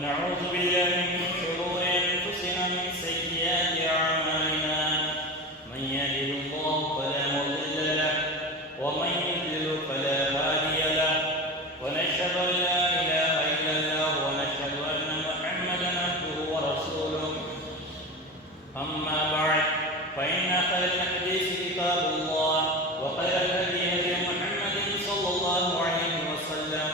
ونعوذ بالله من شرور أنفسنا ومن سيئات أعمالنا من يهده الله فلا مضل له ومن يضلل فلا هادي له ونشهد أن لا إله إلا الله ونشهد أن محمدا عبده ورسوله أما بعد فإن خير الحديث كتاب الله وخير الهدي هدي محمد صلى الله عليه وسلم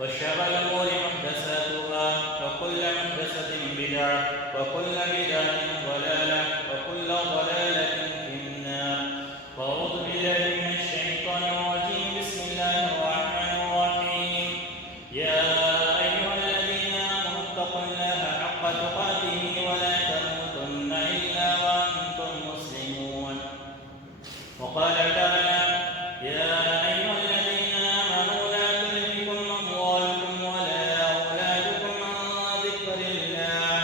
وشر الأمور محدثاتها وكل محدثة بدعة وكل بدعة ضلالة وكل ضلالة في النار فأعوذ بالله من الشيطان الرجيم بسم الله الرحمن الرحيم يا أيها الذين آمنوا اتقوا الله حق تقاته ولا تموتن إلا وأنتم مسلمون وقال تعالى يا أيها الذين آمنوا لا تلهكم أموالكم ولا أولادكم عن ذكر الله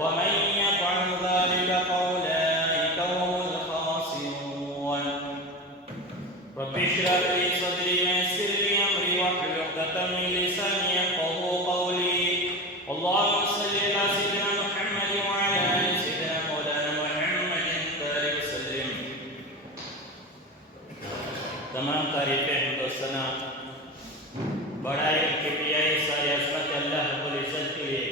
ومن يفعل ذلك فأولئك هم الخاسرون رب اشرح لي صدري ويسر لي أمري واحلل عقدة من لساني يفقهوا قولي اللهم صل على سيدنا محمد وعلى آل سيدنا مولانا محمد وبارك وسلم تمام تعریفیں حمد و ثنا بڑائی اور کبریائی ساری عظمت اللہ رب العزت کے لیے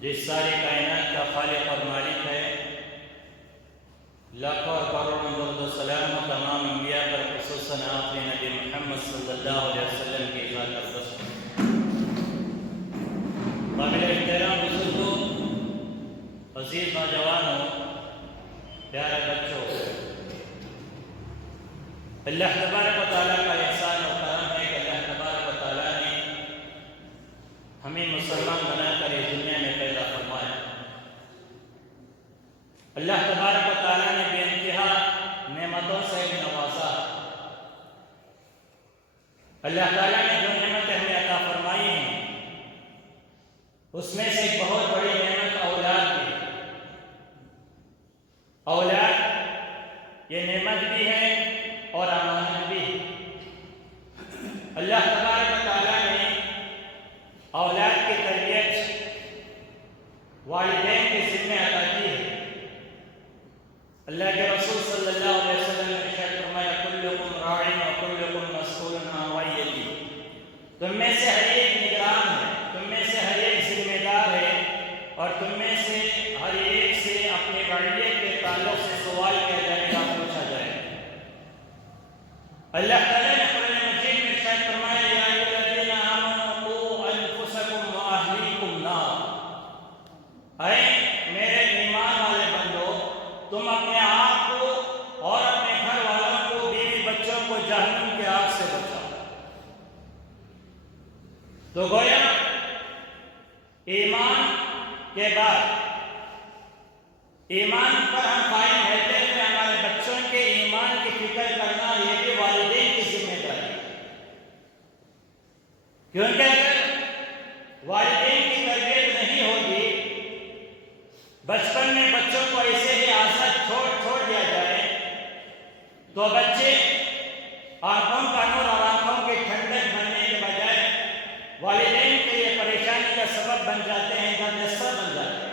جس ساری کائنات کا خالق اور مالک ہے لاکھوں اور کروڑوں درود و سلام و تمام انبیاء پر خصوصاً آخری نبی محمد صلی اللہ علیہ وسلم کی ذات اقدس قابل احترام بزرگوں عزیز نوجوانوں پیارے بچوں اللہ تبارک و تعالیٰ کا احسان و کرم ہے کہ اللہ تبارک و تعالیٰ نے ہمیں مسلمان بنا کر اس دنیا میں پیدا فرمایا۔ اللہ تبارک و تعالیٰ نے بے انتہا نعمتوں سے نوازا۔ اللہ تعالیٰ نے جو نعمتیں ہمیں عطا فرمائی ہیں اس میں سے ایک بہت بڑی نعمت اولاد بھی۔ اولاد یہ نعمت بھی ہے اور امانت بھی۔ اللہ تبارک و تعالیٰ نے اولاد کی تربیت والدین کے ذمہ عطا کی ہے۔ اللہ کے رسول صلی اللہ علیہ وسلم نے ارشاد فرمایا کلکم راع وکلکم مسئول عن رعیتہ، تم میں سے ہر ایک نگران ہے، تم میں سے ہر ایک ذمہ دار ہے اور تم میں سے ہر ایک سے اپنی رعیت کے تعلق سے سوال کیا جائے گا، پوچھا جائے گا۔ اللہ تعالیٰ نے قرآن مجید میں ارشاد فرمایا یا ایھا الذین آمنوا قوا انفسکم واہلیکم نارا، اے میرے ایمان والے بندو تم اپنے آپ کو اور اپنے گھر والوں کو بیوی بچوں کو جہنم کی آگ سے بچاؤ۔ تو گویا ایمان کے بعد ایمان پر ہم قائم رہتے ہوئے ہمارے بچوں کے ایمان کی فکر کرنا یہ بھی والدین کی ذمہ داری ہے، کیونکہ اگر والدین کی تربیت نہیں ہوگی، بچپن میں بچوں کو ایسے ہی آزاد چھوڑ دیا جائے تو بچے آنکھوں کا نور اور آنکھوں کی ٹھنڈک بننے کے بجائے والدین کے لیے پریشانی کا سبب بن جاتے ہیں، دردِ سر بن جاتے ہیں۔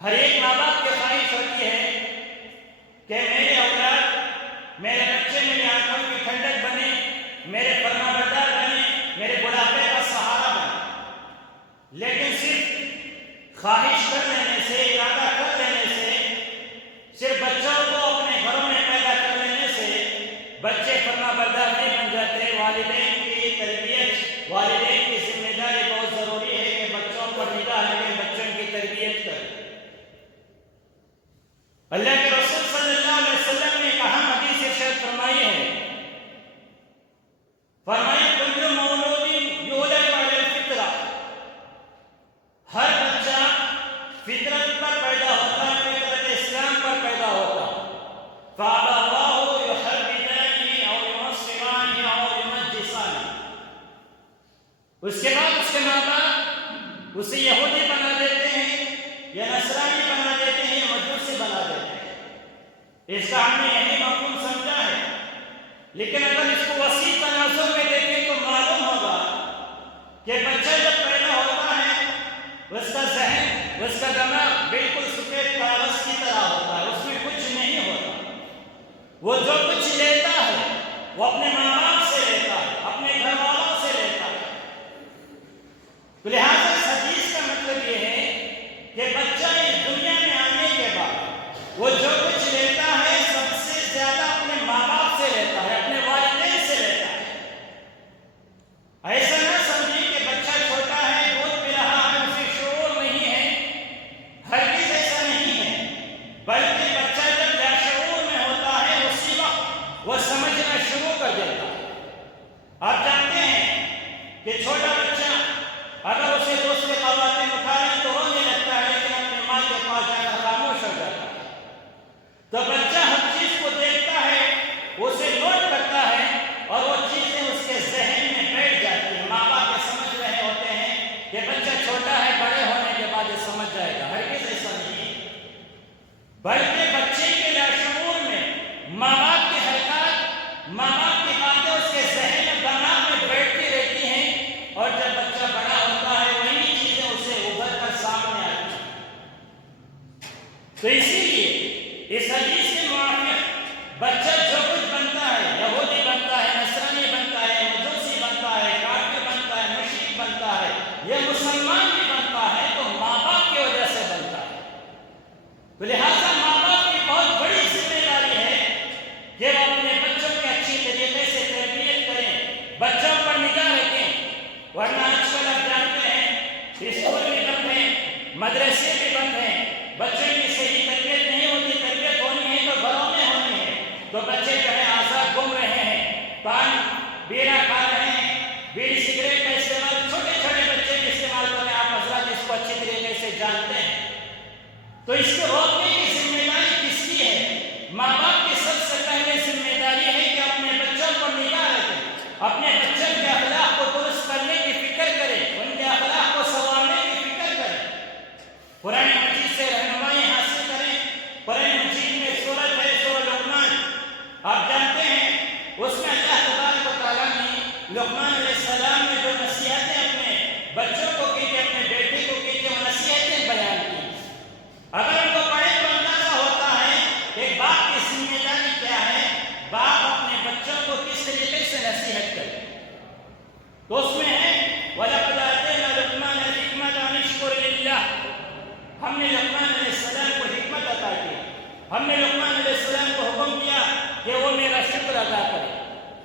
ہر ایک ماں باپ کی خواہش ہوتی ہے کہ میرے اولاد، میرے بچے میری آنکھوں کی ٹھنڈک بنے، میرے فرمانبردار بنے، میرے بڑھاپے کا سہارا بنے، لیکن صرف خواہش کر لینے سے، ارادہ کر لینے سے، صرف بچوں کو اپنے گھروں میں پیدا کر لینے سے بچے فرمانبردار نہیں بن جاتے۔ والدین کی تربیت، والدین کی ذمہ داری بہت ضروری ہے کہ بچوں پر نگاہ رکھیں، بچوں کی تربیت کریں۔ اللہ کے رسول صلی اللہ علیہ وسلم نے کہا، حدیث ارشاد فرمائی ہے، فرمایا کل مولود یولد علی الفطرہ، ہر بچہ فطرت پر پیدا ہوتا ہے، فطرت اسلام پر پیدا ہوتا ہے۔ فَأَبَوَاهُ يُحَوِّدَانِهِ أَوْ يُنَصِّرَانِهِ أَوْ يُمَجِّسَانِهِ، اس کے بعد اس کے ماں باپ اسے یہودی بنا دیتے ہیں یا نصرانی بنا دیتے ہیں یا مجوسی بنا دیتے ہیں۔ اس کا ہم نے یہی مفہوم سمجھا ہے، لیکن اگر اس کو وسیع تناظر میں دیکھیں تو معلوم ہوگا کہ بچہ جب پیدا کا دماغ بالکل سفید کاغذ کی طرح ہوتا ہے، اس میں کچھ نہیں ہوتا. وہ جو کچھ لیتا ہے وہ اپنے ماں باپ سے لیتا ہے، اپنے گھر والوں سے لیتا ہے. تو لہٰذا اس حدیث کا مطلب یہ ہے کہ بچہ اس دنیا میں آنے کے بعد وہ جو کچھ لیتا ہے سب سے زیادہ اپنے ماں باپ سے لیتا ہے، اپنے والدین سے لیتا ہے. ایسا نہ سمجھیں کہ بچہ چھوٹا ہے، دودھ پی رہا ہے، اسے شعور نہیں ہے. ہرگز ایسا نہیں ہے، بلکہ بچہ جب لاشعور میں ہوتا ہے اسی وقت وہ سمجھنا شروع کر دیتا ہے. آپ جانتے ہیں کہ چھوٹا بچہ اگر اسے دوسرے خواتین اٹھائیں تو رونے لگتا ہے، لیکن اپنی ماں کے پاس جا کر خاموش ہو جاتا ہے. تو بچہ ہر چیز کو دیکھتا ہے، اسے نوٹ کرتا ہے اور وہ چیزیں اس کے ذہن میں بیٹھ جاتی ہیں. ماں باپ یہ سمجھ رہے ہوتے ہیں کہ بچہ چھوٹا ہے، بڑے ہونے کے بعد یہ سمجھ جائے گا. ہرگز ایسا نہیں، بلکہ بچے کے لاشعور میں ماں باپ کی حرکات، ماں باپ کی باتیں اس کے ذہن و دماغ میں بیٹھتی رہتی ہیں، اور جب بچہ بڑا ہوتا ہے وہی چیزیں اسے ابھر کر سامنے آتی ہیں. تو اسی لیے اس حدیث کے موافق بچہ جو کچھ بنتا ہے، یہودی بنتا ہے، نصرانی بنتا ہے، مجوسی بنتا ہے، کافر بنتا ہے، مشرک بنتا ہے، یہ مسلمان بھی بنتا ہے تو ماں باپ کی وجہ سے بنتا ہے. تو لہٰذا ماں باپ کی بہت بڑی ذمہ داری ہے کہ وہ اپنے بچوں کی اچھی طریقے سے تربیت کریں، بچوں پر نگاہ رکھیں. ورنہ آج کل آپ جانتے ہیں اسکول بھی بند ہیں، مدرسے بھی بند ہیں، بچوں کی صحیح تربیت نہیں ہوتی. تربیت ہونی ہے تو گھروں میں ہونی ہے. تو بچے جو ہے آزاد گھوم رہے ہیں، پان بیڑا کھا رہے ہیں، بیڑی سگریٹ کا استعمال چھوٹے چھوٹے بچے بھی استعمال کر رہے ہیں. آپ حضرات اس کو اچھی طریقے سے جانتے ہیں. تو اس کو روکنے کی ذمہ داری کس کی ہے؟ ماں باپ کی سب سے پہلے ذمہ داری ہے کہ اپنے بچوں پر نگاہ رکھیں، اپنے بچوں کے اخلاق کو درست کرنے کی فکر کریں، ان کے اخلاق کو سنوارنے کی فکر کریں، قرآن مجید سے رہنمائی حاصل کریں. قرآن مجید میں سورت ہے سورہ لقمان، آپ جانتے ہیں اس میں اللہ تبارک و تعالیٰ نے لقمان علیہ السلام نے جو نصیحتیں اپنے بچوں کو کی تھی، اپنے بیٹے کو کی تھی، وہ نصیحتیں بیان کی. اگر ان کو پڑھیں تو اندازہ ہوتا ہے کہ باپ کی ذمہ داری کیا ہے، باپ اپنے بچوں کو کس طریقے سے نصیحت کرے. تو اس میں ہے وَلَقَدْ آتَيْنَا لُقْمَانَ الْحِكْمَةَ أَنِ اشْكُرْ لِلَّهِ. ہم نے لقمان علیہ السلام کو حکمت عطا کی، ہم نے لقمان علیہ السلام کو حکم دیا کہ وہ میرا شکر ادا کرے.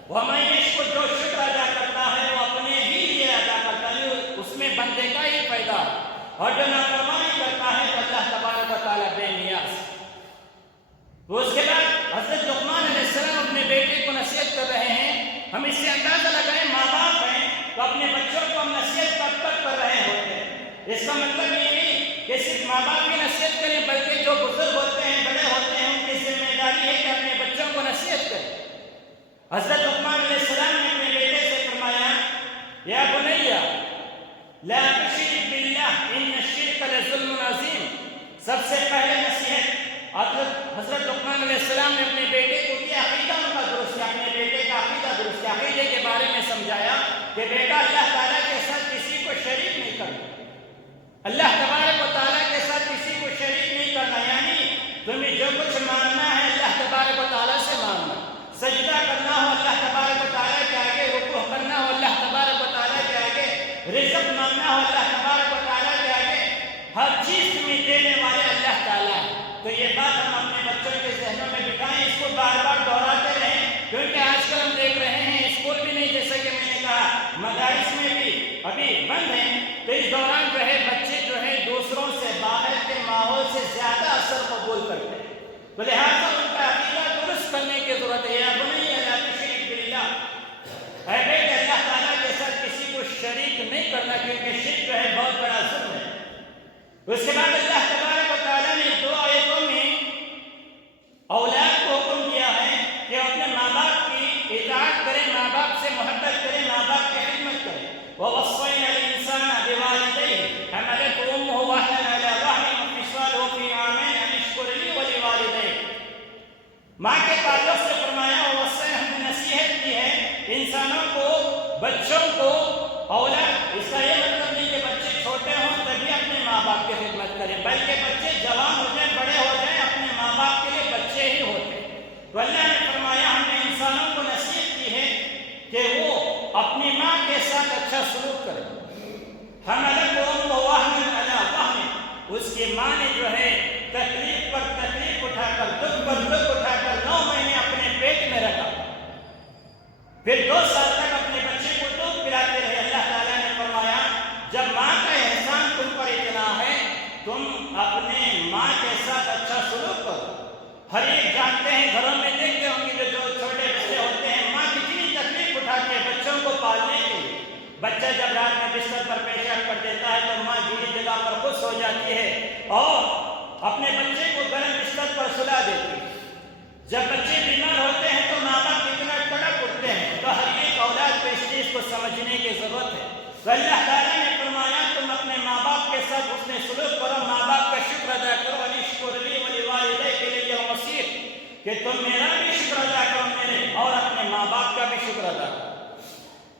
وَمَن يَشْكُرْ، جو شکر ادا کرتا ہے وہ اپنے ہی لیے ادا کرتا ہے، اس میں بندے کا ہی فائدہ، اور جو نافرمانی کرتا ہے تو اللہ تبارک و تعالیٰ بے نیاز. تو اس کے بعد حضرت لقمان علیہ السلام اپنے بیٹے کو نصیحت کر رہے ہیں. ہم اس سے اندازہ لگائیں ماں باپ ہیں تو اپنے بچوں کو ہم نصیحت کب تک کر رہے ہوتے ہیں. اس کا مطلب یہ نہیں کہ صرف ماں باپ کی نصیحت کریں، بلکہ جو بزرگ ہوتے ہیں، بڑے ہوتے ہیں، ان کی ذمہ داری ہے کہ اپنے بچوں کو نصیحت کریں. حضرت لقمان علیہ السلام نے اپنے بیٹے سے فرمایا یا بنیا لا تشرک باللہ ان الشرک لظلم عظیم. سب سے پہلے نصیحت حضرت لقمان علیہ السلام نے اپنے بیٹے کو کیا، عقیدہ ان کا درست کیا، اپنے بیٹے کا عقیدہ درست کیا، عقیدے کے بارے میں سمجھایا کہ بیٹا اللہ تعالیٰ کے ساتھ کسی کو شریک نہیں کرنا، اللہ تبارک و تعالیٰ کے ساتھ کسی کو شریک نہیں کرنا. یعنی تمہیں جو کچھ ماننا ہے اللہ تبارک و تعالیٰ سے ماننا، سجدہ کرنا ہو اللہ تبارک و تعالیٰ کے آگے، رکوع کرنا ہو اللہ تبارک و تعالیٰ کے آگے، رزق مانگنا ہو اللہ تبارک و تعالیٰ کے آگے، ہر چیز تمہیں دینے والے اللہ تعالیٰ ہے. تو یہ بات ہم اپنے بچوں کے ذہنوں میں بٹھائیں، اس کو بار بار دہراتے رہیں، کیونکہ آج کل ہم دیکھ رہے ہیں اسکول بھی نہیں، جیسا کہ میں نے کہا مدارس میں بھی ابھی بند ہیں. تو اس دوران جو ہے بچے جو ہے دوسروں سے، باہر کے ماحول سے زیادہ اثر قبول کرتے ہیں. تو لہٰذا ان کا عقیدہ درست کرنے کی ضرورت ہے. یا بنی لا تشرک باللہ، اے بیٹے اللہ تعالیٰ کے ساتھ کسی کو شریک نہیں کرنا، کیونکہ شرک جو ہے بہت بڑا ظلم ہے. اس کے بعد اللہ تبارک و تعالیٰ نے 2 آیتوں میں اولاد کو حکم دیا ہے کہ اپنے ماں باپ کی اطاعت کریں، ماں باپ سے محبت کریں، ماں باپ کی خدمت کریں. وَوَصَّيْنَا الْإِنسَانَ بِوَالِدَيْهِ حَمَلَتْهُ أُمُّهُ وَهْنًا عَلَىٰ وَهْنٍ وَفِصَالُهُ فِي عَامَيْنِ أَنِ اشْكُرْ لِي وَلِوَالِدَيْكَ. ماں کے تعلق سے فرمایا وَوَصَّيْنَا، ہم نے نصیحت کی ہے انسانوں کو، بچوں کو، اولاد. اس کا یہ مطلب نہیں کہ بچے چھوٹے ہوں تبھی اپنے ماں باپ کی خدمت کریں، بلکہ کی ماں نے جو ہے تکلیف پر تکلیف اٹھا کر دکھ پر دکھ اٹھا کر 9 مہینے اپنے پیٹ میں رکھا، پھر 2 سال تک اپنے بچے کو دودھ پلاتے رہے۔ اللہ تعالیٰ نے فرمایا جب ماں کا احسان تم پر اتنا ہے تم اپنے ماں کے ساتھ اچھا سلوک کرو۔ ہر ایک جانتے ہیں، گھروں میں دیکھتے ہوں گے جو چھوٹے بچے ہوتے ہیں، ماں کتنی تکلیف اٹھاتی ہے بچوں کو پالنے کے لیے۔ بچہ جب رات میں بستر پر پیشاب کر دیتا ہے تو ماں گیلی جگہ پر خوش ہو جاتی ہے اور اپنے بچے کو گرم بستر پر سلا دیتی ہے۔ جب بچے بیمار ہوتے ہیں تو ماں باپ کتنا تڑپ اٹھتے ہیں۔ تو ہر ایک اولاد کو اس چیز کو سمجھنے کی ضرورت ہے۔ تو اللہ تعالیٰ نے فرمایا تم اپنے ماں باپ کے ساتھ حسن سلوک کرو، ماں باپ کا شکر ادا کرو۔ انشکر لی ولوالدیک الی المصیر، کہ تم میرا بھی شکر ادا کرو میرے اور اپنے ماں باپ کا بھی شکر ادا کرو۔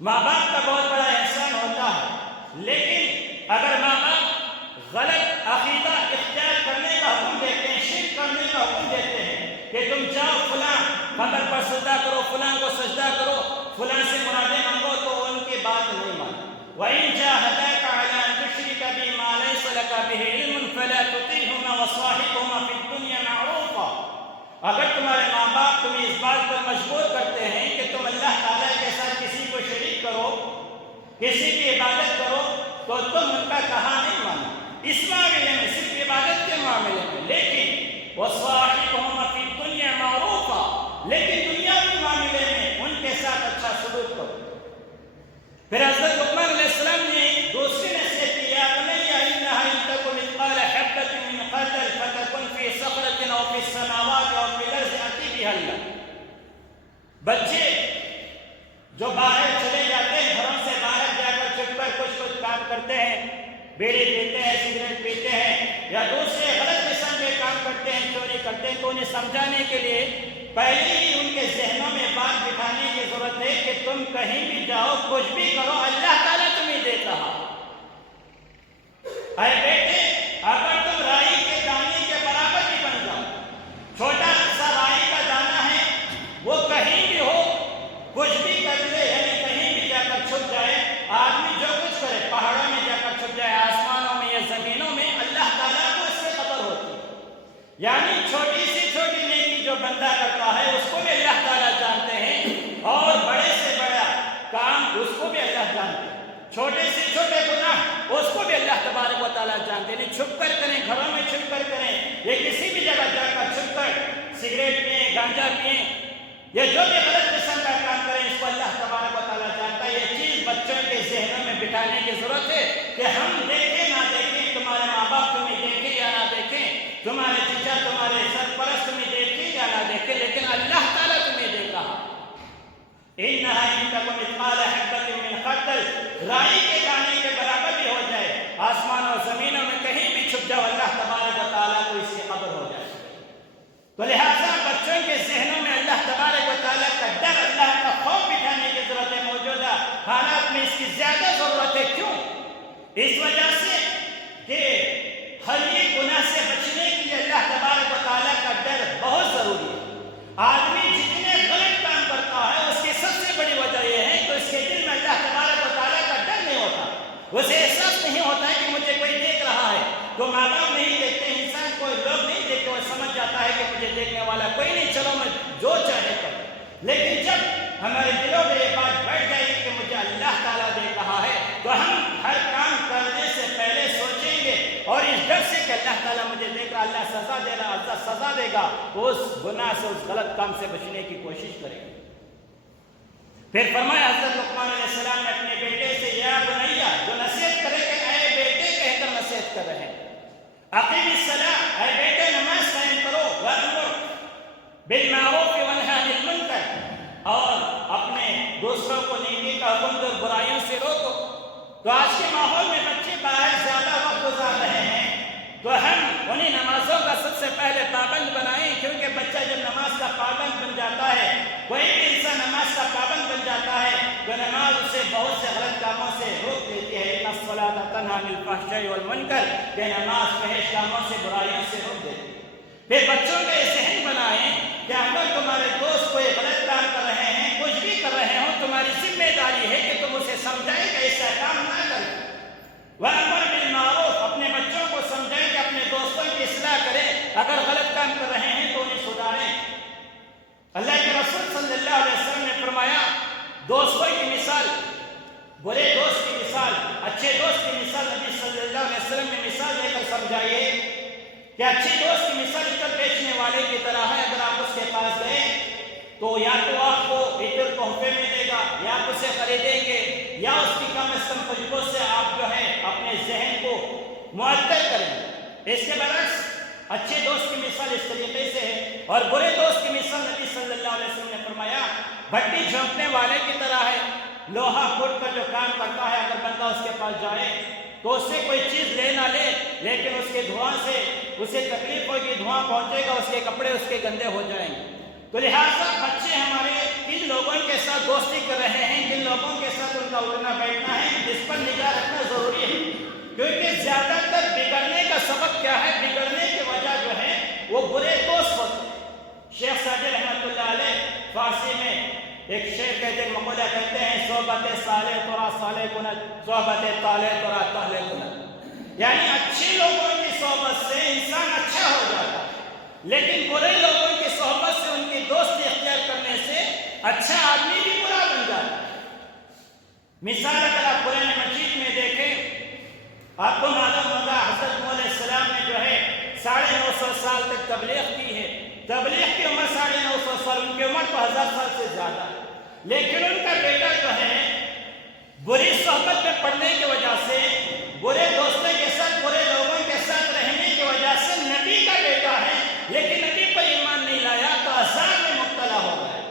ماں باپ کا بہت بڑا احسان ہوتا ہے، لیکن اگر ماں باپ غلط عقیدہ اختیار کرنے کا حکم دیتے ہیں، شرک کرنے کا حکم دیتے ہیں کہ تم جاؤ فلاں قبر پر سجدہ کرو، فلاں کو سجدہ کرو، فلاں سے مرادیں مانگو، تو ان کی بات نہیں مانو۔ وَإِن جَاهَدَاكَ عَلَىٰ أَن تُشْرِكَ بِي مَا لَيْسَ لَكَ بِهِ عِلْمٌ فَلَا تُطِعْهُمَا وَصَاحِبْهُمَا فِي الدُّنْيَا مَعْرُوفًا۔ اگر تمہارے ماں باپ تمہیں اس بات پر مجبور کرتے ہیں کہ تم اللہ تعالیٰ کے ساتھ کسی کو شریک کرو، کسی کی عبادت کرو، تو تم ان کا کہا نہیں مانو اس معاملے میں، صرف عبادت کے معاملے میں۔ لیکن وَصَاحِبْهُمَا فِي الدُّنْيَا مَعْرُوفًا، لیکن دنیاوی معاملے میں ان کے ساتھ اچھا سلوک کرو۔ پھر حضرت لقمان علیہ السلام نے دوسری نصیحت کی، یا بنی انھا ان تک مثقال حبۃ من خردل فتکن فی صخرۃ او فی السماوات او فی الارض یأتی بها اللہ۔ بچے جو باہر چلے جاتے ہیں، گھروں سے باہر جا کر چھپ کر کچھ کام کرتے ہیں، بیڑی پیتے ہیں، سگریٹ پیتے ہیں یا دوسرے غلط قسم کے کام کرتے ہیں، چوری کرتے ہیں، تو انہیں سمجھانے کے لیے پہلے ہی ان کے ذہنوں میں بات بٹھانے کی ضرورت ہے کہ تم کہیں بھی جاؤ، کچھ بھی کرو، اللہ تعالیٰ تمہیں دیتا ہے۔ اے بیٹے، اگر تم رائی کے دانے کے برابر بھی بن جاؤ، چھوٹا سا رائی کا دانہ ہے، وہ کہیں بھی ہو، کچھ بھی کر لے، یعنی کہیں بھی جا کر چھپ جائے، آدمی جو کچھ کرے، پہاڑوں میں جا کر چھپ جائے، آسمانوں میں یا زمینوں میں، اللہ تعالیٰ کو اس سے خبر ہوتی ہے۔ یعنی چھوٹی سی چھوٹی نیکی جو بندہ کرتا ہے اس کو بھی اللہ تعالیٰ جانتے ہیں، اور بڑے سے بڑا کام اس کو بھی اللہ جانتے ہیں، چھوٹے سے چھوٹے گناہ اس کو بھی اللہ تبارک و تعالیٰ جانتے ہیں۔ چھپ کر کریں، گھروں میں چھپ کر کریں، یا کسی بھی جگہ جا کر چھپ کر سگریٹ پئیں، گانجا پئیں، یا جو بھی غلط قسم کا کام کریں، اس کو اللہ تبارک و تعالیٰ جانتا ہے۔ یہ چیز بچوں کے ذہنوں میں بٹھانے کی ضرورت ہے کہ ہم دیکھیں نہ دیکھیں، تمہارے ماں باپ تمہیں دیکھیں یا نہ دیکھیں، تمہارے چچا تمہارے سرپرست تمہیں دیکھیں یا نہ دیکھیں، لیکن اللہ تعالیٰ تمہیں دیکھ رہا۔ انھا ان تک مثقال حبۃ من خردل، رائی کے دانے کے برابر بھی ہو جائے، آسمانوں اور زمینوں میں کہیں بھی چھپ جاؤ، اللہ تبارک و تعالیٰ کو اس کی خبر ہو جائے۔ تو لہٰذا بچوں کے ذہنوں میں اللہ تبارک و تعالیٰ کا ڈر، اللہ کا خوف بٹھانے کی ضرورت ہے۔ موجودہ حالات میں اس کی زیادہ ضرورت ہے۔ کیوں؟ اس وجہ سے کہ ہر ایک گناہ سے بچنے کے لیے اللہ تبارک و تعالیٰ کا ڈر بہت ضروری ہے۔ آدمی جتنے غلط کام کرتا ہے اس کی سب سے بڑی وجہ یہ ہے کہ اس کے دل میں اللہ تبارک و تعالیٰ کا ڈر نہیں ہوتا، اسے احساس نہیں ہوتا ہے کہ مجھے کوئی دیکھ رہا ہے۔ تو ماں باپ نہیں دیکھتے، انسان کوئی لوگ نہیں دیکھتے، وہ سمجھ جاتا ہے کہ مجھے دیکھنے والا کوئی نہیں، چلو میں جو چاہے کروں۔ لیکن جب ہمارے دلوں میں یہ بات بیٹھ جائے گی کہ مجھے اللہ تعالیٰ دیکھ رہا ہے، تو ہم ہر کام کرنے سے پہلے سوچیں گے، اور اس ڈر سے کہ اللہ تعالیٰ مجھے دیکھ رہا، اللہ سزا دے رہا، اللہ سزا دے گا، اس گناہ سے، اس غلط کام سے بچنے کی کوشش کریں گے۔ پھر فرمایا حضرت لقمان علیہ السلام نے اپنے بیٹے سے، یا بنیا، جو نصیحت کرے کہ اے بیٹے کہہ کر نصیحت کر رہے ہیں، اقیم الصلاۃ، اے بیٹے نماز قائم کرو، وامر بالمعروف وانہی عن المنکر، اور اپنے دوسروں کو نیکی کا حکم دو، برائیوں سے روکو۔ تو آج کے ماحول میں بچے باہر زیادہ وقت گزار رہے ہیں، تو ہم انہیں نمازوں کا سب سے پہلے پابند بنائیں، کیونکہ بچہ جب نماز کا پابند بن جاتا ہے، کوئی بھی انسان نماز کا پابند بن جاتا ہے، تو نماز اسے بہت سے غلط کاموں سے روک دیتی ہے۔ ان الصلاۃ تنہی عن الفحشاء والمنکر، کہ نماز فحش کاموں سے، برائیوں سے روک دیتی ہے۔ پھر بچوں کا یہ ذہن بنائیں کہ اگر تمہارے دوست کوئی غلط کام کر رہے ہیں، کچھ بھی کر رہے ہوں، تمہاری ذمہ داری ہے کہ تم اسے سمجھائیں کہ ایسا کام نہ کریں۔ وَأَمْرُ بِالْمَعْرُوفِ، اپنے بچوں کو سمجھائیں کہ اپنے سمجھائیے کہ اچھی دوست کی مثال عطر بیچنے والے کی طرح ہے. اگر آپ اس کے پاس گئے تو یا تو آپ کو عطر تحفے میں دے گا یا آپ اسے خریدیں گے یا اس کی کم از کم خوشبو سے آپ جو ہے اپنے ذہن کو معطر کریں گے. اس کے برعکس اچھے دوست کی مثال اس طریقے سے ہے اور برے دوست کی مثال نبی صلی اللہ علیہ وسلم نے فرمایا بھٹی جھونکنے والے کی طرح ہے. لوہا پھوٹ کر جو کام کرتا ہے اگر بندہ اس کے پاس جائے تو اس سے کوئی چیز لے نہ لے لیکن اس کے دھواں سے اسے تکلیف ہوگی, دھواں پہنچے گا, اس کے کپڑے اس کے گندے ہو جائیں گے. تو لہٰذا بچے ہمارے کن لوگوں کے ساتھ دوستی کر رہے ہیں, کن لوگوں کے ساتھ ان کا اٹھنا بیٹھنا ہے, اس پر نگاہ رکھنا ضروری ہے. کیونکہ زیادہ تر بگڑنے کا سبب کیا ہے, بگڑنے کی وجہ جو ہے وہ برے دوست ہوتے ہیں. شیخ سعدی رحمۃ اللہ علیہ فارسی میں ایک شعر کہتے ہیں, مقولہ کہتے ہیں, صحبت صالح ترا صالح کند, صحبت طالح ترا طالح کند. یعنی اچھے لوگوں کی صحبت سے انسان اچھا ہو جاتا ہے لیکن برے لوگوں کی صحبت سے, ان کی دوستی اختیار کرنے سے اچھا آدمی بھی برا بن جاتا ہے. مثال اگر آپ قرآن مجید میں دیکھیں آپ کو معلوم ہوگا حضرت نوح علیہ السلام نے جو ہے 950 سال تک تبلیغ کی ہے. تبلیغ کی عمر 950 سال, ان کی عمر تو 1000 سال سے زیادہ ہے. لیکن ان کا بیٹا جو ہے بری صحبت میں پڑنے کی وجہ سے, برے دوستوں کے ساتھ, برے لوگوں کے ساتھ رہنے کی وجہ سے نبی کا بیٹا ہے لیکن نبی پر ایمان نہیں لایا تو عذاب میں مبتلا ہو گیا.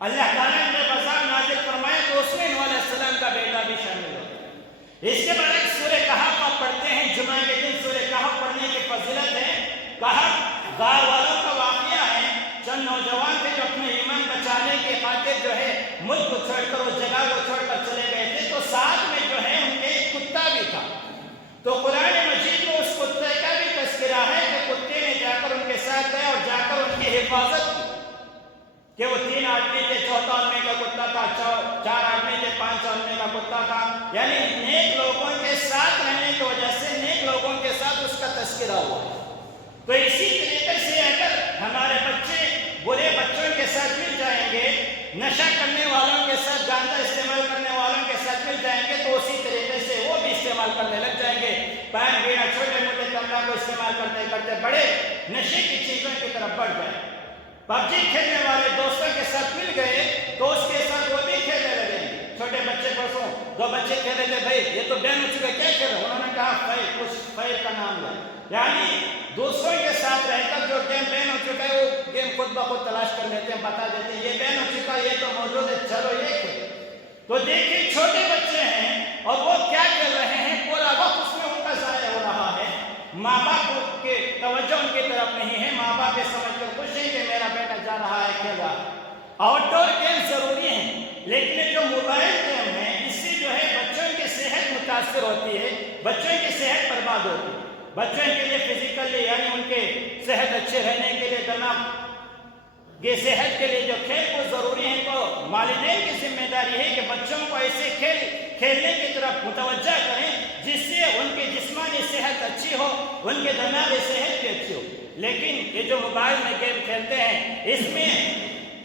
اللہ تعالیٰ نے عذاب نازل فرمایا تو اس میں نوح علیہ السلام کا بیٹا بھی شامل ہو گیا. اس کے برعکس سورہ کہف آپ پڑھتے ہیں, جمعہ کے دن سورہ کہف پڑھنے کی فضیلت ہے. کہف غار والوں کا واقعہ ہے. چند نوجوان تھے جو اپنے ایمان بچانے کے خاطر جو ہے ملک کو چھوڑ کر, اس جگہ کو چھوڑ کر چلے گئے تھے. تو ساتھ میں جو ہے ان کے ایک کتا بھی تھا. تو قرآن مجید میں اس کتے کا بھی تذکرہ ہے کہ کتے نے جا کر ان کے ساتھ گئے اور جا کر ان کی حفاظت کی. کہ وہ 3 آدمی تھے, 4 آدمی کا کتا تھا, 4 آدمی تھے, 5 آدمی کا کتا تھا. یعنی نیک لوگوں کے ساتھ رہنے کی وجہ سے نیک لوگوں کے ساتھ اس کا تذکرہ ہوا. تو اسی طریقے سے اگر ہمارے بچے برے بچوں کے ساتھ مل جائیں گے, نشہ کرنے والوں کے ساتھ, گانجا استعمال کرنے والوں کے ساتھ مل جائیں گے تو اسی طریقے سے وہ بھی استعمال کرنے لگ جائیں گے. پین بیڑا چھوٹے موٹے تمبا کو استعمال کرتے کرتے بڑے نشے کی چیزوں کی طرف بڑھ جائیں. پب جی کھیلنے والے دوستوں کے ساتھ مل گئے تو اس کے ساتھ وہ بھی کھیلنے لگیں گے. چھوٹے بچے پرسوں 2 بچے کھیلے تھے, بھائی یہ تو بین ہو چکا, کیا کھیلو؟ انہوں نے کہا فیر, کچھ فیر کا نام لیا. یعنی دوسروں کے ساتھ رہ کر جو گیم بین ہو چکا ہے وہ گیم خود بخود تلاش کر لیتے ہیں, بتا دیتے ہیں یہ بین ہو چکا, یہ تو موجود ہے, چلو یہ کھیلو. تو دیکھیں چھوٹے بچے ہیں اور وہ کیا کر رہے ہیں, پورا وقت اس میں ان کا ضائع ہو رہا ہے. ماں باپ کے توجہ ان کی طرف نہیں ہے. ماں باپ یہ سمجھ کر خوش ہیں کہ میرا بیٹا جا رہا ہے کھیل رہا ہے. آؤٹ ڈور گیم ضروری ہیں لیکن جو موبائل گیم ہے اس سے جو ہے بچوں کی صحت متاثر ہوتی ہے, بچوں کی صحت برباد ہوتی ہے. بچوں کے لیے فزیکلی یعنی ان کے صحت اچھے رہنے کے لیے, دماغ یہ صحت کے لیے جو کھیل کود ضروری ہے, تو والدین کی ذمہ داری ہے کہ بچوں کو ایسے کھیلنے کی طرف متوجہ کریں جس سے ان کی جسمانی صحت اچھی ہو, ان کے دماغی صحت بھی اچھی ہو. لیکن یہ جو موبائل میں گیم کھیلتے ہیں اس میں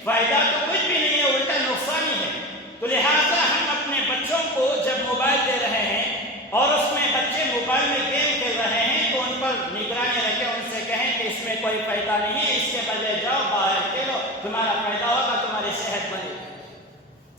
فائدہ تو کچھ بھی نہیں ہے, الٹا نقصان ہی ہے. تو لہٰذا ہم اپنے بچوں کو جب موبائل دے رہے ہیں اور اس میں بچے موبائل میں گیم کھیل رہے ہیں تو ان پر نگرانی رکھیں, ان سے کہیں کہ اس میں کوئی فائدہ نہیں ہے, اس کے بدلے جاؤ باہر کھیلو, تمہارا فائدہ ہوگا, تمہاری صحت بنے گی.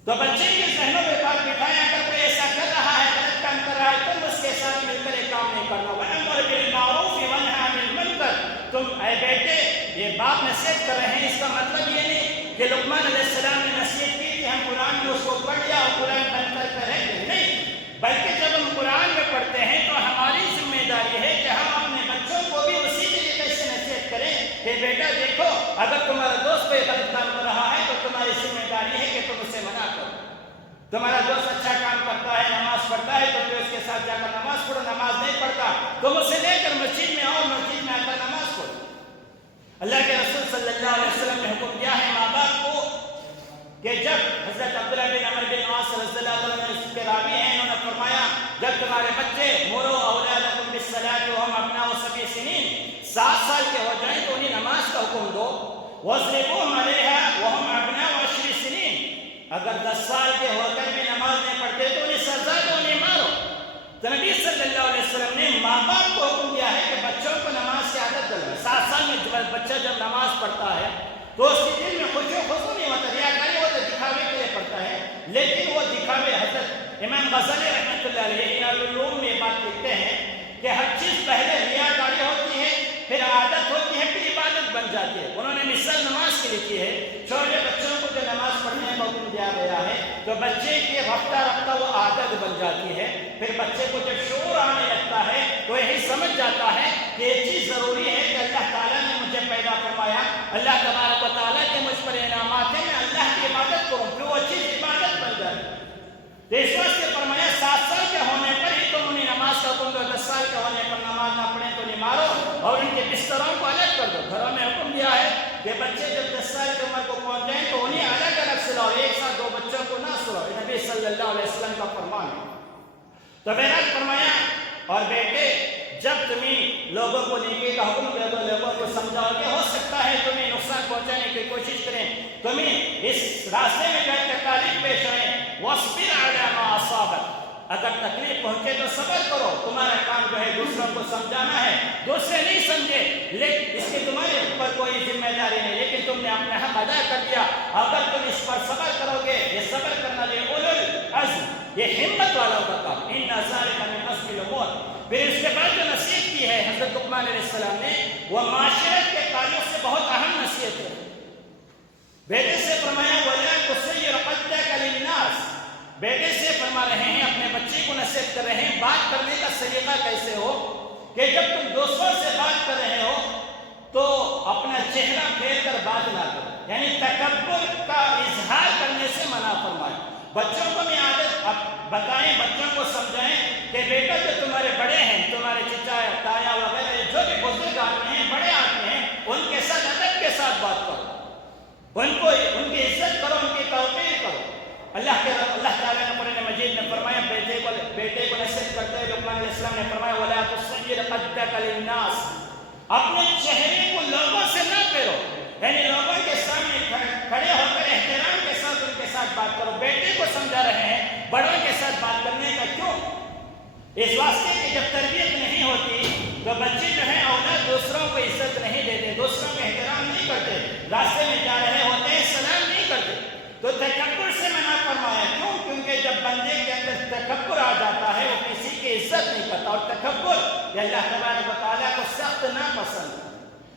تو بچے کے ذہنوں میں بات بٹھائیں, اگر کوئی ایسا کر رہا ہے, غلط کام کر رہا ہے, تم اس کے ساتھ مل کر ایک کام نہیں کرنا. وَأَمْرُ بِالْمَعْرُوفِ وَانْهَ عَنِ الْمُنكَرِ, تم اے بیٹے یہ باپ نصیحت کر رہے ہیں, اس کا مطلب یہ نہیں کہ لقمان علیہ السلام نے نصیحت کی کہ ہم قرآن میں اس کو پڑھ لیا اور قرآن بن کر کریں گے, نہیں. بلکہ جب ہم قرآن میں پڑھتے ہیں تو ہماری ذمہ داری ہے کہ ہم اپنے بچوں کو بھی اسی طریقے سے نصیحت کریں کہ بیٹا دیکھو اگر تمہارا دوست کوئی غلط کام کر رہا ہے تو تمہاری ذمہ داری ہے کہ تم اسے منع کرو. تمہارا دوست اچھا کام کرتا ہے, نماز پڑھتا ہے, تم بھی اس کے ساتھ جا کر نماز پڑھو. نماز نہیں پڑھتا تم اسے لے کر مسجد میں آؤ, مسجد میں آ کر نماز پڑھو. اللہ کے رسول صلی اللہ علیہ وسلم نے حکم دیا ہے ماں باپ کو کہ جب حضرت عبداللہ بن عمر بن عاص رضی اللہ عنہ اس کے راوی ہیں, انہوں نے فرمایا جب تمہارے بچے مرو اولادکم بالصلاۃ وهم ابناء 7 سنین, 7 سال کے ہو جائیں تو انہیں نماز کا حکم دو. واضربوهم علیہا وهم ابناء 10 سنین, اگر 10 سال کے ہو کر بھی نماز نہیں پڑھتے تو انہیں سزا دو, انہیں مارو. تو نبی صلی اللہ علیہ وسلم نے ماں باپ کو حکم دیا ہے کہ کو نماز کی عادت ڈلوائیں. 7 سال میں بچہ جب نماز پڑھتا ہے تو اس کے دل میں خضوع نہیں ہوتا، ریاکاری ہوتا، دکھاوے کے لیے پڑھتا ہے. لیکن وہ دکھاوے، حضرت امام غزالی رحمۃ اللہ علیہ العلوم میں بات لکھتے ہیں کہ ہر چیز پہلے ریاکاری ہوتی ہے، پھر عادت ہوتی ہے، پھر عبادت بن جاتی ہے. انہوں نے مثال نماز کی لکھی ہے. چھوٹے بچوں کو جو نماز پڑھنے کا حکم دیا گیا ہے تو بچے کی رفتہ رفتہ وہ عادت بن جاتی ہے. پھر بچے کو جب شعور آنے لگتا ہے تو یہی سمجھ جاتا ہے کہ یہ چیز ضروری ہے کہ اللہ تعالیٰ نے مجھے پیدا فرمایا، اللہ تبارک و تعالیٰ کے مجھ پر انعامات ہیں، میں اللہ کی عبادت کروں، پھر وہ چیز عبادت بن جاتی ہے. تو اس واسطے فرمایا 7 سال کے ہونے پر ہی تم انہیں نماز کا حکم دو، 10 سال کے ہونے پر نماز نہ پڑھیں تو انہیں مارو اور ان کے بستروں کو الگ کر دو. گھروں میں حکم دیا ہے کہ بچے جب 10 سال کی عمر کو پہنچ جائیں تو انہیں الگ الگ سلاؤ، ایک ساتھ 2 بچوں کو نہ سلاؤ. نبی صلی اللہ علیہ وسلم کا فرمان ہے. تو بہرحال فرمایا اور بیٹے جب تمہیں لوگوں کو نیکی کا حکم دے دو، لوگوں کو سمجھاؤ گے، ہو سکتا ہے تمہیں نقصان پہنچانے کی کوشش کریں، تمہیں اس راستے میں جو تکالیف پیش آئیں. واصبر علی ما اصابک، اگر تکلیف پہنچے تو صبر کرو. تمہارا کام جو ہے دوسروں کو سمجھانا ہے، دوسرے نہیں سمجھے لیکن اس کی تمہارے اوپر کوئی ذمہ داری نہیں، لیکن تم نے اپنا حق ادا کر دیا. اگر تم اس پر صبر کرو گے، یہ صبر کرنا اولو العزم، یہ ہمت والوں کا کام. ان ذالک من عزم الامور. پھر اس کے بعد جو نصیحت کی ہے حضرت لقمان علیہ السلام نے، وہ معاشرت کے تعلق سے بہت اہم نصیحت ہے. بیٹے سے فرمایا وَلَا تُصَيِّرْ خَدَّكَ لِلنَّاسِ. بیٹے سے فرما رہے ہیں، اپنے بچے کو نصیحت کر رہے ہیں، بات کرنے کا سلیقہ کیسے ہو کہ جب تم دوستوں سے بات کر رہے ہو تو اپنا چہرہ پھیر کر بات نہ کرو، یعنی تکبر کا اظہار کرنے سے منع فرمائے. بچوں کو بھی عادت بتائیں، بچوں کو سمجھائیں کہ بیٹا جو تمہارے بڑے ہیں، تمہارے چچا تایا وغیرہ جو بھی بزرگ آتے ہیں، بڑے آتے ہیں، ان کے ساتھ ادب کے ساتھ بات کرو، ان کی عزت کرو، ان کی توقیر کرو. اللہ تعالیٰ نے قرآن مجید میں فرمایا، بیٹے کو نصیحت کرتے ہوئے لقمان علیہ السلام نے فرمایا وَلَا تُصَيِّرْ خَدَّكَ لِلنَّاسِ. اپنے چہرے کو لوگوں سے نہ پھیرو، یعنی لوگوں کے سامنے کھڑے ہو کر احترام کے ساتھ ان کے ساتھ بات کرو. بیٹے کو سمجھا رہے ہیں بڑوں کے ساتھ بات کرنے کا کیوں؟ اس واسطے کہ جب تربیت نہیں ہوتی تو بچے جو ہیں اولاد دوسروں کو عزت نہیں دیتے، دوسروں کو احترام نہیں کرتے، راستے میں جا رہے ہوتے ہیں سلام نہیں کرتے. تو تکبر سے منع فرمایا. کیوں؟ کیونکہ جب بندے کے اندر تکبر آ جاتا ہے وہ کسی کی عزت نہیں کرتا، اور تکبر یہ اللہ تبارک و تعالیٰ کو سخت ناپسند.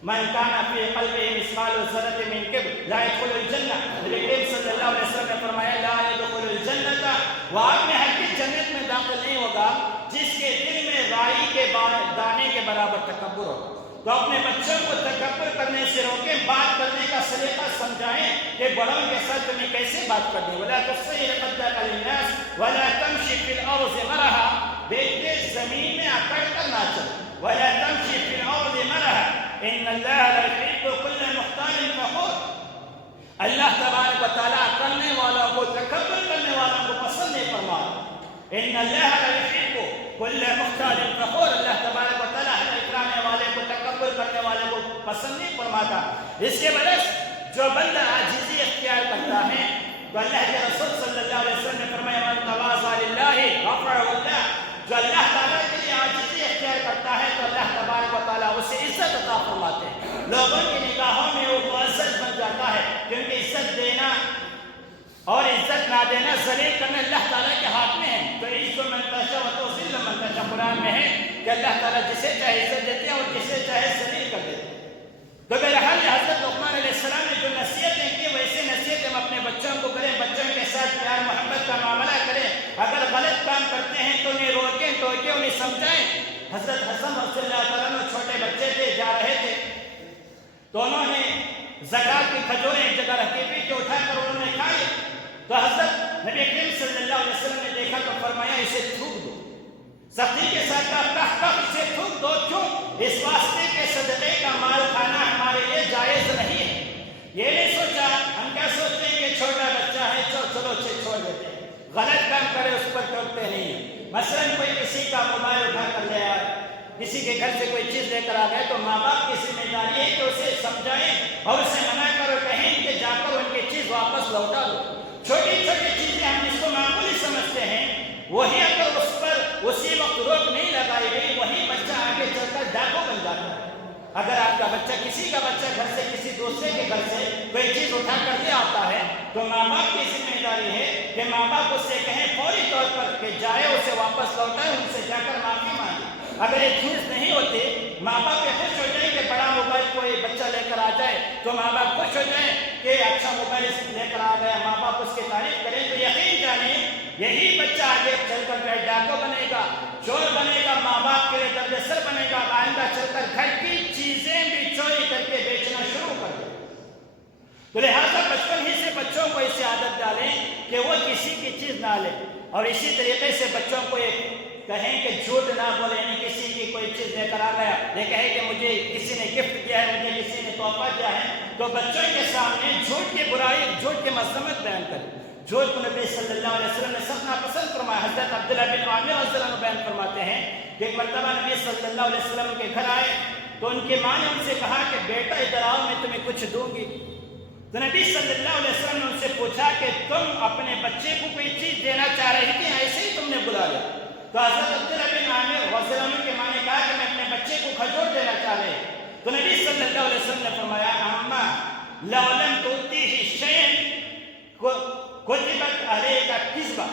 من کان فی قلبہ مثقال ذرۃ من کبر لا يدخل الجنہ. نبی کریم صلی اللہ علیہ وسلم نے فرمایا لا يدخل الجنہ، وہ آدمی ہرگز جنت میں داخل نہیں ہوگا جس کے دل میں رائی کے دانے کے برابر تکبر ہو. تو اپنے بچوں کو تکبر کرنے سے روکیں، بات کرنے کا سلیقہ سمجھائیں کہ بڑوں کے ساتھ تمہیں کیسے بات کرنی. وَلَا تُصَيِّرْ خَدَّكَ لِلنَّاسِ وَلَا تَمْشِ فِي الْأَرْضِ مَرَحًا. بیٹے زمین میں اکڑ کر نہ چلو. وَلَا تَمْشِ فِي الْأَرْضِ مَرَحًا إِنَّ اللَّهَ لَا يُحِبُّ كُلَّ مُخْتَالٍ فَخُورٍ. اللہ تبارک و تعالیٰ کرنے والوں کو، تکبر کرنے والوں کو پسند نہیں فرماتا. إِنَّ اللَّهَ لَا يُحِبُّ كُلَّ مُخْتَالٍ فَخُورٍ. اللہ تبارک و تعالیٰ ہر اکرانے والے کو، تکبر کرنے والے کو پسند نہیں فرماتا. اس کے برعکس جو بندہ عاجزی اختیار کرتا ہے تو اللہ کے رسول صلی اللہ علیہ وسلم نے فرمایا من تواضع للہ رفعہ اللہ. جو اللہ تعالیٰ کے لیے عاجزی اختیار کرتا ہے تو اللہ تبارک و تعالیٰ اسے عزت عطا فرماتے ہیں. لوگوں کی نگاہوں میں وہ معزز بن جاتا ہے، کیونکہ عزت دینا اور عزت نہ دینا، ذلیل کرنا اللہ تعالیٰ کے ہاتھ میں ہے. تو عز من تشاء وتذل من تشاء قرآن میں ہے کہ اللہ تعالیٰ جسے چاہے عزت دیتے ہیں اور جسے چاہے ذلیل کر دیتے ہیں. تو بہرحال حضرت لقمان علیہ السلام نے جو نصیحتیں کی ویسے نصیحتیں ہم اپنے بچوں کو کریں، بچوں کے ساتھ پیار محبت کا معاملہ کریں. اگر غلط کام کرتے ہیں تو انہیں روکیں، ٹوکیں، انہیں سمجھائیں. حضرت حسن رضی اللہ تعالیٰ عنہ چھوٹے بچے تھے، جا رہے تھے تو انہوں نے زکوٰۃ کی کھجوریں ایک جگہ رکھی تھی جو اٹھا کر انہوں نے کھائی. تو حضرت نبی کریم صلی اللہ علیہ وسلم نے دیکھا تو فرمایا اسے تھوک دو. سختی کے ساتھ کہا اسے تھوک دو. کیوں؟ اس واسطے کے صدقے کا مال کھانا ہمارے لیے جائز نہیں ہے. یہ نہیں سوچا، ہم کیا سوچتے ہیں کہ چھوٹا بچہ ہے چلو اسے چھوڑ دیتے ہیں، غلط کام کرے اس پر ٹوکتے نہیں ہیں. مثلاً کوئی کسی کا موبائل اٹھا کر لے آئے، کسی کے گھر سے کوئی چیز لے کر آ گئے تو ماں باپ کی ذمہ داری ہے کہ اسے سمجھائیں اور اسے منع کرو، کہیں کہ جا کر ان کی چیز واپس لوٹا دو. چھوٹی چھوٹی چیزیں ہم جس کو معمولی سمجھتے ہیں وہی اگر اس پر اسی وقت روک نہیں لگائی گئی وہی بچہ آگے چل کر ڈاکو بن جاتا ہے. کا بچہ کسی کا بچہ گھر سے کسی دوسرے کے گھر سے کوئی چیز اٹھا کر لے آتا ہے تو ماں باپ کی ذمہ داری ہے کہ ماں باپ اس سے کہیں فوری طور پر کہ جائے اسے واپس لوٹائے، ان سے جا کر معافی مانگے۔ اگر یہ چیز نہیں ہوتی، ماں باپ یہ خوش ہو جائیں کہ بڑا موبائل کوئی بچہ لے کر آ جائے تو ماں باپ خوش ہو جائیں کہ اچھا موبائل لے کر آ گیا، ماں باپ اس کی تعریف کریں، تو یقین جانیں یہی بچہ آگے چل کر جو ہے ڈاکو بنے گا، چور بنے گا، ماں باپ کے لیے درد سر بنے گا، آئندہ چل کر گھر کی چیزیں بھی چوری کر کے بیچنا شروع کر دے۔ تو لہٰذا بچپن ہی سے بچوں کو اسے عادت ڈالیں کہ وہ کسی کی چیز نہ لیں، اور اسی طریقے سے بچوں کو کہیں کہ جھوٹ نہ بولے، یعنی کسی کی کوئی چیز لے کر آ گیا، یہ کہے کہ مجھے کسی نے گفٹ دیا ہے، مجھے کسی نے تحفہ دیا ہے، تو بچوں کے سامنے جھوٹ کی برائی، جھوٹ کی مذمت بیان کرے۔ جھوٹ کو نبی صلی اللہ علیہ وسلم نے سخت ناپسند فرمایا۔ حضرت عبداللہ بن عامر رضی اللہ عنہ بیان فرماتے ہیں کہ ایک مرتبہ نبی صلی اللہ علیہ وسلم کے گھر آئے تو ان کی ماں نے ان سے کہا کہ بیٹا ادھر آؤ، میں تمہیں کچھ دوں گی۔ تو نبی صلی اللہ علیہ وسلم نے ان سے پوچھا کہ تم اپنے بچے کو کوئی چیز دینا چاہ رہی تھی، ایسے ہی تم نے بلا لیا؟ تو حضرت عبداللہ بن عامر رضی اللہ عنہ کی ماں نے کہا کہ میں اپنے بچے کو کھجور دینا چاہ رہے ہیں۔ تو نبی صلی اللہ علیہ وسلم نے فرمایا اما لو لم تؤتیہ شیئا کتبت علیک کذبہ،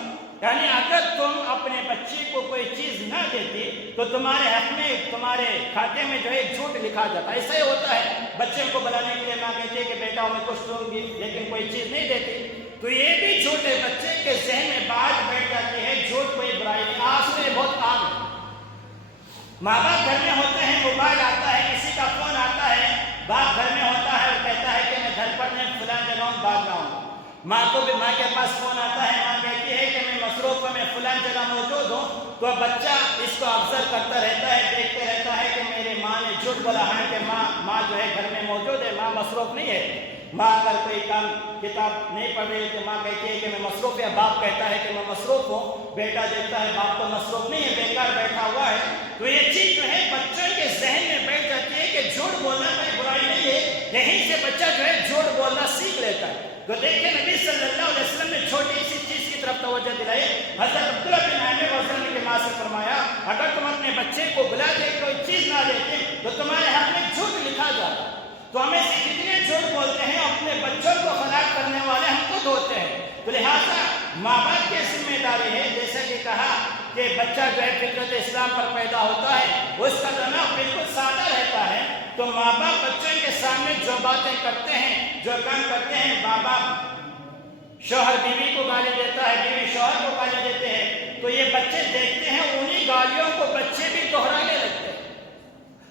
یعنی اگر تم اپنے بچے کو کوئی چیز نہ دیتی تو تمہارے حق میں، تمہارے کھاتے میں جو ہے جھوٹ لکھا جاتا۔ ایسا ہی ہوتا ہے، بچے کو بلانے کے لیے ماں کہتی ہے کہ بیٹا میں کچھ دوں گی، لیکن کوئی چیز نہیں دیتی، تو یہ بھی جھوٹ ہے۔ بچے کے ذہن میں بات بیٹھ جاتی ہے، جھوٹ کوئی برائی نہیں۔ آج سے بہت عام ہے، ماں باپ گھر میں ہوتے ہیں، موبائل آتا ہے، کسی کا فون آتا ہے، باپ گھر میں ہوتا ہے اور کہتا ہے کہ میں گھر پر نہیں، فلاں جگہ ہوں، بعد میں آؤں۔ ماں کو بھی، ماں کے پاس فون آتا ہے، ماں کہتی ہے کہ میں مصروف ہوں، میں فلاں جگہ موجود ہوں، تو بچہ اس کو آبزرو کرتا رہتا ہے، دیکھتے رہتا ہے کہ میری ماں نے جھوٹ بولا ہے کہ ماں جو ہے گھر میں موجود ہے، ماں مصروف نہیں ہے۔ ماں اگر کوئی کام کتاب نہیں پڑھ رہی تو ماں کہتی ہے کہ میں مصروف ہے، باپ کہتا ہے کہ میں مصروف ہوں، بیٹا دیکھتا ہے باپ تو مصروف نہیں ہے، بیکار بیٹھا ہوا ہے۔ تو یہ چیز جو ہے بچوں کے ذہن میں بیٹھ جاتی ہے کہ جھوٹ بولنا کوئی برائی نہیں ہے، یہیں سے بچہ جو ہے جھوٹ بولنا سیکھ لیتا ہے۔ تو دیکھیں نبی صلی اللہ علیہ وسلم نے چھوٹی سی چیز کی طرف توجہ دلائی۔ حضرت عبداللہ بن عامر رضی اللہ عنہ کی ماں سے فرمایا اگر تم اپنے بچے کو بلا دے کوئی چیز نہ دیتے تو تمہارے حق میں جھوٹ لکھا جاتا۔ تو ہمیں سے کتنے جھوٹ بولتے ہیں، اپنے بچوں کو ہلاک کرنے والے ہم خود ہوتے ہیں۔ تو لہٰذا ماں باپ کی ذمہ داری ہے، جیسا کہ کہا کہ بچہ جو ہے فطرت اسلام پر پیدا ہوتا ہے، اس کا دماغ بالکل سادہ رہتا ہے، تو ماں باپ بچوں کے سامنے جو باتیں کرتے ہیں، جو کام کرتے ہیں، ماں باپ شوہر بیوی کو گالی دیتا ہے، بیوی شوہر کو گالی دیتے ہیں، تو یہ بچے دیکھتے ہیں، انہی گالیوں کو بچے بھی دہرانے لگتے ہیں۔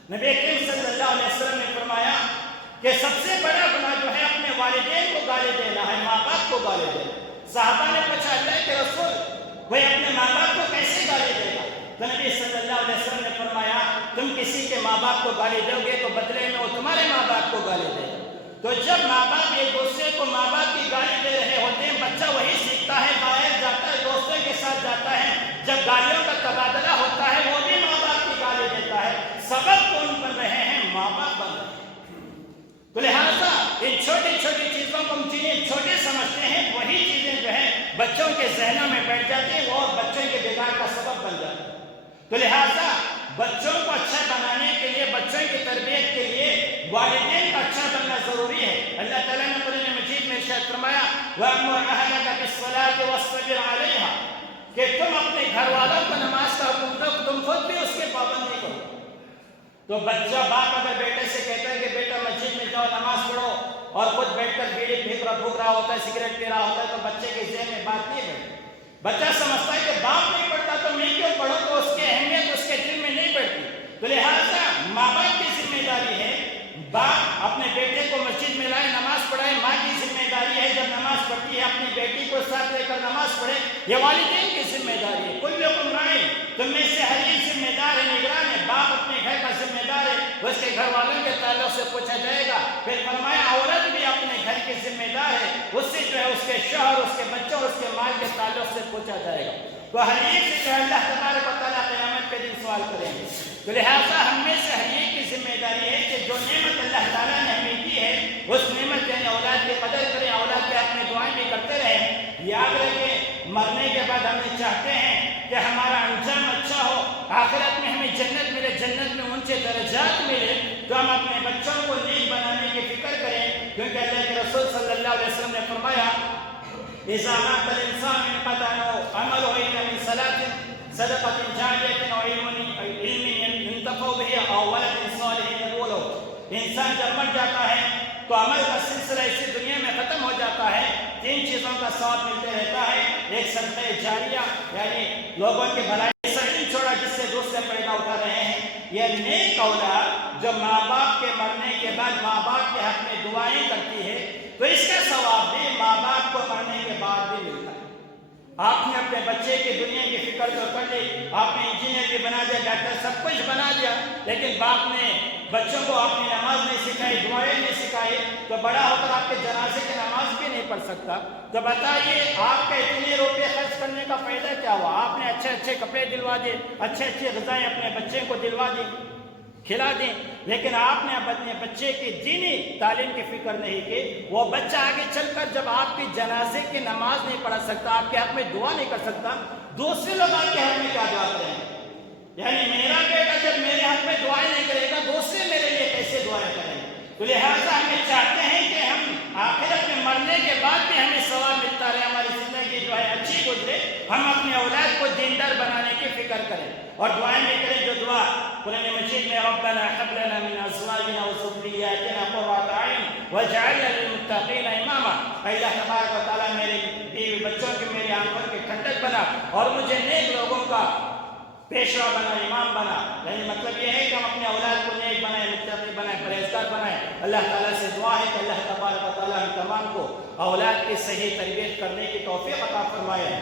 نبی کریم صلی اللہ علیہ وسلم نے فرمایا کہ سب سے بڑا گناہ جو ہے اپنے والدین کو گالی دینا ہے، ماں باپ کو گالی دینا۔ صحابہ نے پوچھا اللہ کے رسول وہ اپنے ماں باپ کو کیسے گالی دے گا؟ تو نبی صلی اللہ علیہ وسلم نے فرمایا تم کسی کے ماں باپ کو گالی دو گے تو بدلے میں وہ تمہارے ماں باپ کو گالی دے گا۔ تو جب ماں باپ ایک دوسرے کو ماں باپ کی گالی دے رہے ہوتے ہیں، بچہ وہی سیکھتا ہے، باہر جاتا ہے، دوستوں کے ساتھ جاتا ہے، جب گالیوں کا تبادلہ ہوتا ہے وہ بھی ماں باپ کی گالی دیتا ہے۔ سبب کون بن رہے ہیں؟ ماں باپ بن رہے ہیں۔ تو لہٰذا ان چھوٹی چھوٹی چیزوں کو ہم چیزیں چھوٹے سمجھتے ہیں، وہی چیزیں جو ہیں بچوں کے ذہنوں میں بیٹھ جاتی ہیں اور بچوں کے بگاڑ کا سبب بن جاتی ہیں۔ تو لہٰذا بچوں کو اچھا بنانے کے لیے، بچوں کی تربیت کے لیے والدین کا اچھا بننا ضروری ہے۔ اللہ تعالیٰ نے قرآن مجید میں ارشاد فرمایا وَأْمُرْ أَهْلَكَ بِالصَّلَاةِ وَاصْطَبِرْ عَلَيْهَا، کہ تم اپنے گھر والوں کو نماز کا حکم دو، تم خود بھی اس کی پابندی کرو۔ تو بچہ باپ اگر بیٹے سے کہتا ہے کہ بیٹا مسجد میں جاؤ نماز پڑھو اور خود بیٹھ کر بیڑی پھونک رہا ہوتا ہے، سگریٹ پی رہا ہوتا ہے، تو بچے کے ذہن میں بات نہیں بیٹھتی۔ بچہ سمجھتا ہے کہ باپ نہیں پڑھتا تو میں کیوں پڑھوں، تو اس کی اہمیت اس کے دل میں نہیں بیٹھتی۔ تو لہٰذا ماں باپ کی ذمہ داری ہے باپ اپنے بیٹے کو مسجد میں لائے، نماز پڑھائے، ماں کی ذمہ داری ہے جب نماز پڑھتی ہے اپنی بیٹی کو ساتھ لے کر نماز پڑھے، یہ والدین کی ذمہ داری ہے۔ کلکم راع، تم میں سے ہر ایک ذمہ دار ہے، نگران ہے۔ باپ اپنے گھر کا ذمہ دار ہے، اس کے گھر والوں کے تعلق سے پوچھا جائے گا۔ پھر فرمایا عورت بھی اپنے گھر کی ذمہ دار ہے، اس سے جو ہے اس کے شوہر، اس کے بچوں، اس کے مال کے تعلق سے پوچھا جائے گا۔ تو ہر ایک سے جو اللہ تبارک و تعالیٰ قیامت کے دن سوال کریں گے۔ تو لہٰذا ہم میں سے ہر ایک کی ذمہ داری ہے کہ جو نعمت اللہ تعالیٰ نے ہمیں دی ہے اس نعمت یعنی اولاد کی قدر کریں، اولاد کے حق میں دعائیں بھی کرتے رہیں۔ یاد رکھیں مرنے کے بعد ہم چاہتے ہیں کہ ہمارا انجام اچھا ہو، آخرت میں ہمیں جنت ملے، جنت میں ان سے درجات ملے، تو ہم اپنے بچوں کو نیک بنانے کی فکر کریں، کیونکہ اللہ کے رسول صلی اللہ علیہ وسلم نے فرمایا اذا مات الانسان انقطع عمله الا من صدقة جاریہ او علم ينتفع به او ولد صالح يدعو له۔ انسان جب مر جاتا ہے تو عمل کا سلسلہ اسی دنیا میں ختم ہو جاتا ہے، تین چیزوں کا ثواب ملتے رہتا ہے، ایک صدقہ جاریہ یعنی لوگوں کی بھلائی، ایسا علم چھوڑا جس سے دوسرے پیدا ہوتا رہے ہیں، یہ نیک اولاد جو ماں باپ کے مرنے کے بعد ماں باپ کے حق میں دعائیں کرتی ہے، تو اس کا ثواب بھی ماں باپ کو مرنے کے بعد بھی ملتا ہے۔ آپ نے اپنے بچے کی دنیا کی فکر تو کر لی، آپ نے انجینئر بھی بنا دیا، ڈاکٹر سب کچھ بنا دیا، لیکن باپ نے بچوں کو اپنی نماز نہیں سکھائی، دعائیں نہیں سکھائی، تو بڑا ہو کر آپ کے جنازے کی نماز بھی نہیں پڑھ سکتا۔ تو بتائیے آپ کا اتنے روپے خرچ کرنے کا فائدہ کیا ہوا؟ آپ نے اچھے اچھے کپڑے دلوا دیے، اچھے اچھے غذائیں اپنے بچے کو دلوا دی، کھلا دیں، لیکن آپ نے اپنے بچے کی دینی تعلیم کی فکر نہیں کی۔ وہ بچہ آگے چل کر جب آپ کی جنازے کی نماز نہیں پڑھ سکتا، آپ کے حق میں دعا نہیں کر سکتا، دوسرے لوگ آپ کے حق میں کیا دعا کریں گے؟ یعنی میرا بیٹا جب میرے حق میں دعائیں نہیں کرے گا، دوسرے میرے لیے کیسے دعائیں کریں گے؟ تو لہٰذا ہمیں چاہتے ہیں کہ ہم آخرت میں مرنے کے بعد بھی ہمیں ثواب ملتا رہے، ہماری زندگی جو ہے اچھی گزرے، ہم اپنے اولاد کو دیندار بنانے کی فکر کریں اور دعائیں بھی کریں جو دعا قرآن مجید میں ربنا هب لنا من ازواجنا وذرياتنا قرة اعين واجعلنا للمتقين اماما۔ اللہ تبارک و تعالیٰ میرے بیوی بچوں کی میری آنکھوں کی ٹھنڈک بنا اور مجھے نیک لوگوں کا پیشوا بنا، امام بنا۔ یعنی مطلب یہ ہے کہ ہم اپنے اولاد کو نیک بنائیں، متقی بنائیں، پرہیزگار بنائیں۔ اللہ تعالیٰ سے دعا ہے کہ اللہ تبارک و تعالیٰ ہم تمام کو اولاد کی صحیح تربیت کرنے کی توفیق عطا فرمائے،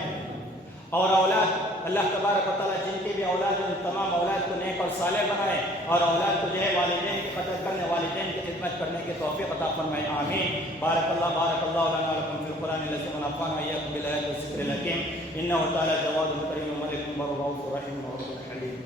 اور اولاد اللہ تبارک و تعالیٰ جن کے بھی اولاد ان تمام اولاد کو نیک اور صالح بنائے، اور اولاد کو جو ہے والدین کی قدر کرنے، والدین کی خدمت کرنے کی توفیق عطا فرمائے، آمین۔ بارک اللہ لنا ولکم فی القرآن العظیم ونفعنا وإياکم بالآیات والذکر الحکیم، انہ تعالیٰ جواد کریم ملک بر رؤوف رحیم حلیم۔